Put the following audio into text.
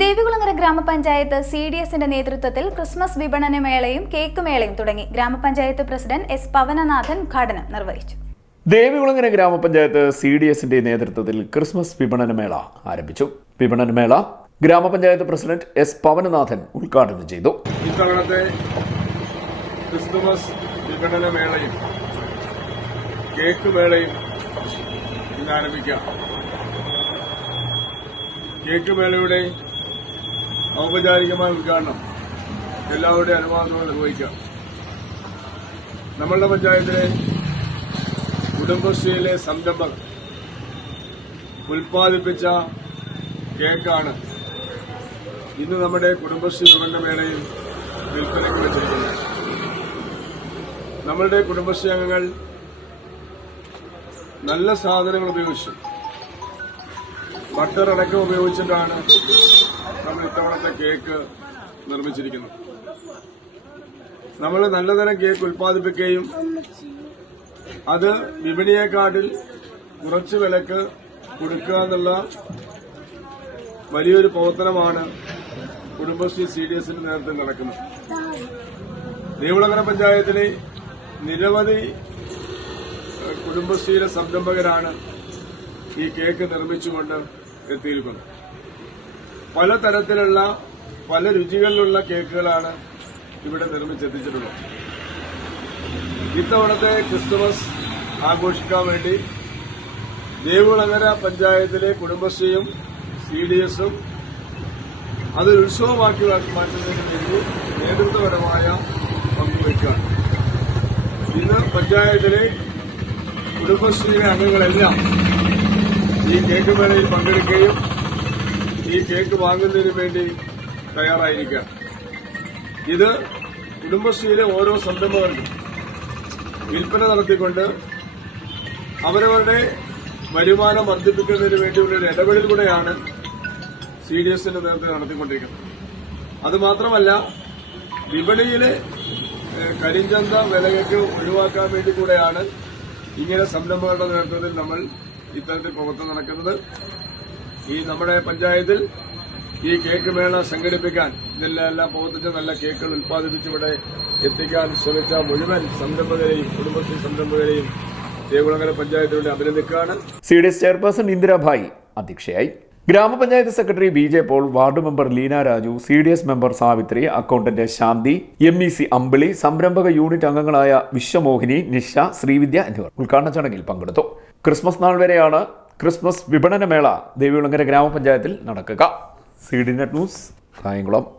ദേവികുളങ്ങര ഗ്രാമപഞ്ചായത്ത് C D എസിന്റെ നേതൃത്വത്തിൽ ക്രിസ്മസ് വിപണന മേളയും കേക്ക് മേളയും തുടങ്ങി. ഗ്രാമപഞ്ചായത്ത് പ്രസിഡന്റ് എസ് പവനനാഥൻ ഉദ്ഘാടനം നിർവഹിച്ചു. ദേവികുളങ്ങര ഗ്രാമപഞ്ചായത്ത് സി ഡി എസിന്റെ നേതൃത്വത്തിൽ ക്രിസ്മസ് വിപണന മേള ആരംഭിച്ചു. വിപണന മേള ഗ്രാമപഞ്ചായത്ത് പ്രസിഡന്റ് എസ് പവനനാഥൻ ഉദ്ഘാടനം ചെയ്തു. ഇത്തവണത്തെ ക്രിസ്തുമസ് വിപണന മേളയും കേക്ക് മേളയും ഇന്ന് ആരംഭിക്കാം കേക്ക് മേളയുടെ ഔപചാരികമായ ഉദ്ഘാടനം. എല്ലാവരുടെയും അനുവാദത്തോടെ നിർവഹിക്കാം. നമ്മളുടെ പഞ്ചായത്തിലെ കുടുംബശ്രീയിലെ സംരംഭകർ ഉൽപ്പാദിപ്പിച്ച കേക്കാണ് ഇന്ന് നമ്മുടെ കുടുംബശ്രീ വിപണന മേളയിൽ വിൽപ്പനയ്ക്ക് വെച്ചിരിക്കുന്നത്. നമ്മളുടെ കുടുംബശ്രീ അംഗങ്ങൾ നല്ല സാധനങ്ങൾ ഉപയോഗിച്ചു. ബട്ടർ അടക്കം ഉപയോഗിച്ചിട്ടാണ് നമ്മൾ ഇത്തവണത്തെ കേക്ക് നിർമ്മിച്ചിരിക്കുന്നത്. നമ്മൾ നല്ലതരം കേക്ക് ഉൽപ്പാദിപ്പിക്കുകയും അത് വിപണിയെക്കാട്ടിൽ കുറച്ച് വിലക്ക് കൊടുക്കുക എന്നുള്ള വലിയൊരു പ്രവർത്തനമാണ് കുടുംബശ്രീ സി ഡി എസിന്റെ നേതൃത്വത്തിൽ നടക്കുന്നത്. ദേവിളങ്ങര പഞ്ചായത്തിലെ നിരവധി കുടുംബശ്രീയിലെ സംരംഭകരാണ് ഈ കേക്ക് നിർമ്മിച്ചുകൊണ്ട് എത്തിയിരിക്കുന്നത് പലതരത്തിലുള്ള പല രുചികളിലുള്ള കേക്കുകളാണ് ഇവിടെ നിർമ്മിച്ചെത്തിച്ചിട്ടുള്ളത്. ഇത്തവണത്തെ ക്രിസ്തുമസ് ആഘോഷിക്കാൻ വേണ്ടി ദേവുളങ്ങര പഞ്ചായത്തിലെ കുടുംബശ്രീയും സി ഡി എസും അതൊരു ഉത്സവമാക്കി മാറ്റുന്നതിന് വേണ്ടി നേതൃത്വപരമായ പങ്കുവയ്ക്കുകയാണ്. ഇന്ന് പഞ്ചായത്തിലെ കുടുംബശ്രീയിലെ അംഗങ്ങളെല്ലാം ഈ കേക്ക് മേളയിൽ പങ്കെടുക്കുകയും ഈ കേക്ക് വാങ്ങുന്നതിന് വേണ്ടി തയ്യാറായിരിക്കാം ഇത് കുടുംബശ്രീയിലെ ഓരോ സംരംഭകർക്കും വിൽപ്പന നടത്തിക്കൊണ്ട് അവരവരുടെ വരുമാനം വർദ്ധിപ്പിക്കുന്നതിന് വേണ്ടിയുള്ള ഒരു ഇടപെടലിലൂടെയാണ് സി ഡി എസിന്റെ നേതൃത്വം നടത്തിക്കൊണ്ടിരിക്കുന്നത്. അതുമാത്രമല്ല വിപണിയിലെ കരിഞ്ചന്ത വിലയൊക്കെ ഒഴിവാക്കാൻ വേണ്ടി കൂടെയാണ് ഇങ്ങനെ സംരംഭങ്ങളുടെ നേതൃത്വത്തിൽ നമ്മൾ ഇത്തരത്തിൽ പ്രവർത്തനം നടക്കുന്നത് ഈ നമ്മുടെ പഞ്ചായത്തിൽ ഈ കേക്ക് മേള സംഘടിപ്പിക്കാൻ ഇതെല്ലാം എല്ലാം പ്രവർത്തിച്ച് നല്ല കേക്കുകൾ ഉൽപ്പാദിപ്പിച്ച് ഇവിടെ എത്തിക്കാൻ ശ്രമിച്ച മുഴുവൻ സംരംഭകരെയും കുടുംബശ്രീ സംരംഭകരെയും ദേവികുളങ്ങര പഞ്ചായത്തിലൂടെ അഭിനന്ദിക്കുകയാണ്. C D S chairperson Indirabhai അധ്യക്ഷയായി. ഗ്രാമപഞ്ചായത്ത് secretary B J Paul ward member Leena Raju C D S member Savithri accountant Shanthi M E C Ambili സംരംഭക യൂണിറ്റ് അംഗങ്ങളായ വിശ്വമോഹിനി നിഷ ശ്രീവിദ്യ എന്നിവർ ഉദ്ഘാടന ചടങ്ങിൽ പങ്കെടുത്തു. ക്രിസ്മസ് നാൾ വരെയാണ് ക്രിസ്മസ് വിപണന മേള ദേവികുളങ്ങര ഗ്രാമപഞ്ചായത്തിൽ നടക്കുക. C D net news Kayamkulam.